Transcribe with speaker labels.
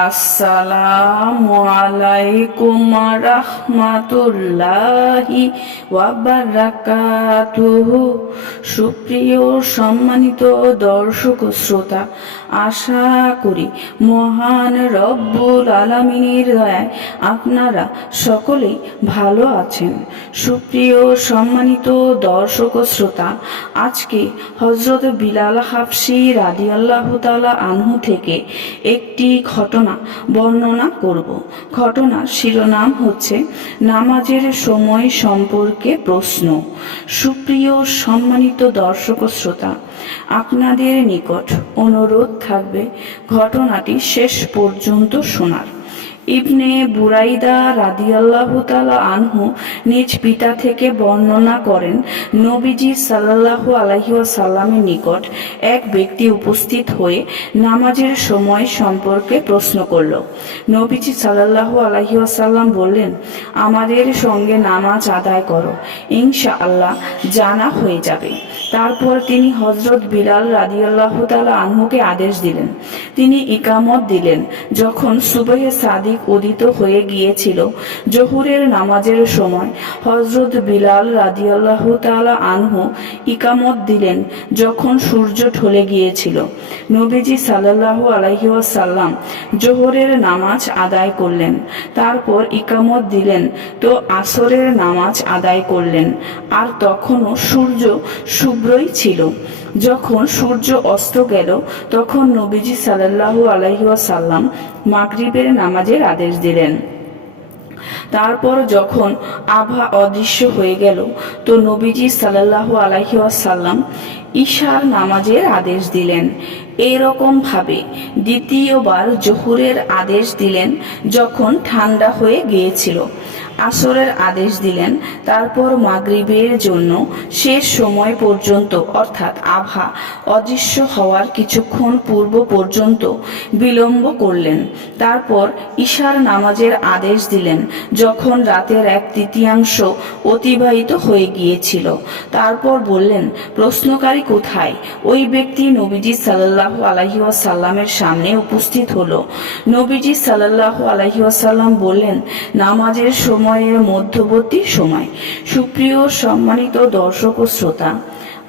Speaker 1: আসসালামু আলাইকুম রহমাতুল্লাহি ওয়াবারাকাতুহু সুপ্রিয় সম্মানিত দর্শক শ্রোতা, আশা করি মহান রব্বুল আলমিনের দয়ায় আপনারা সকলেই ভালো আছেন। সুপ্রিয় সম্মানিত দর্শক শ্রোতা, আজকে হজরত বিলাল হাফসি রাদিয়াল্লাহ তালা আনহু থেকে একটি ঘটনা বর্ণনা করব। ঘটনার শিরোনাম হচ্ছে, নামাজের সময় সম্পর্কে প্রশ্ন। সুপ্রিয় সম্মানিত দর্শক শ্রোতা, আপনাদের নিকট অনুরোধ থাকবে, ঘটনাটি শেষ পর্যন্ত শোনার। ইবনে বুরাইদা তাআলা আনহু নিজ পিতা থেকে বর্ণনা করেন, নবীজি সাল্লাল্লাহু আলাইহি ওয়াসাল্লামের নিকট এক ব্যক্তি উপস্থিত হয়ে নামাজের সময় সম্পর্কে প্রশ্ন করল। নবীজি সাল্লাল্লাহু আলাইহি ওয়াসাল্লাম বললেন, আমাদের সঙ্গে নামাজ আদায় করো ইনশা আল্লাহ জানা হয়ে যাবে। তারপর তিনি হজরত বিলাল রাদিয়াল্লাহু তাআলা আনহুকে আদেশ দিলেন। তিনি ইকামত দিলেন, যখন সুবহে সাদিক উদিত হয়ে গিয়েছিল জহুরের নামাজের সময়। হজরত বিলাল রাদিয়াল্লাহু তাআলা আনহু ইকামত দিলেন যখন সূর্য ঢলে গিয়েছিল। নবীজি সাল্লাল্লাহু আলাইহি ওয়াসাল্লাম জোহরের নামাজ আদায় করলেন। তারপর ইকামত দিলেন, তো আসরের নামাজ আদায় করলেন। আর তখনও সূর্য শুভ্রই ছিল। যখন সূর্য অস্ত গেল তখন নবীজি সাল্লাল্লাহু আলাইহি সাল্লাম মাগরিবের নামাজের আদেশ দিলেন। তারপর যখন আভা অদৃশ্য হয়ে গেল, তো নবীজি সাল্লাল্লাহু আলাইহি ওয়াসাল্লাম ঈশার নামাজের আদেশ দিলেন। এরকম ভাবে দ্বিতীয়বার জহুরের আদেশ দিলেন যখন ঠান্ডা হয়ে গিয়েছিল। আসরের আদেশ দিলেন, তারপর মাগরিবের জন্য শেষ সময় পর্যন্ত, অর্থাৎ আভা অদৃশ্য হওয়ার কিছুক্ষণ পূর্ব পর্যন্ত বিলম্ব করলেন। তারপর ঈশার নামাজের আদেশ দিলেন যখন রাতের এক তৃতীয়াংশ অতিবাহিত হয়ে গিয়েছিল, তারপর বললেন, প্রশ্নকারী কোথায়? ওই ব্যক্তি নবীজি সাল্লাহ আলহি সাল্লামের সামনে উপস্থিত হলো। নবীজি সাল্লাহ আলহি সাল্লাম বললেন, নামাজের সময়ের মধ্যবর্তী সময়। সুপ্রিয়, সম্মানিত দর্শক ও শ্রোতা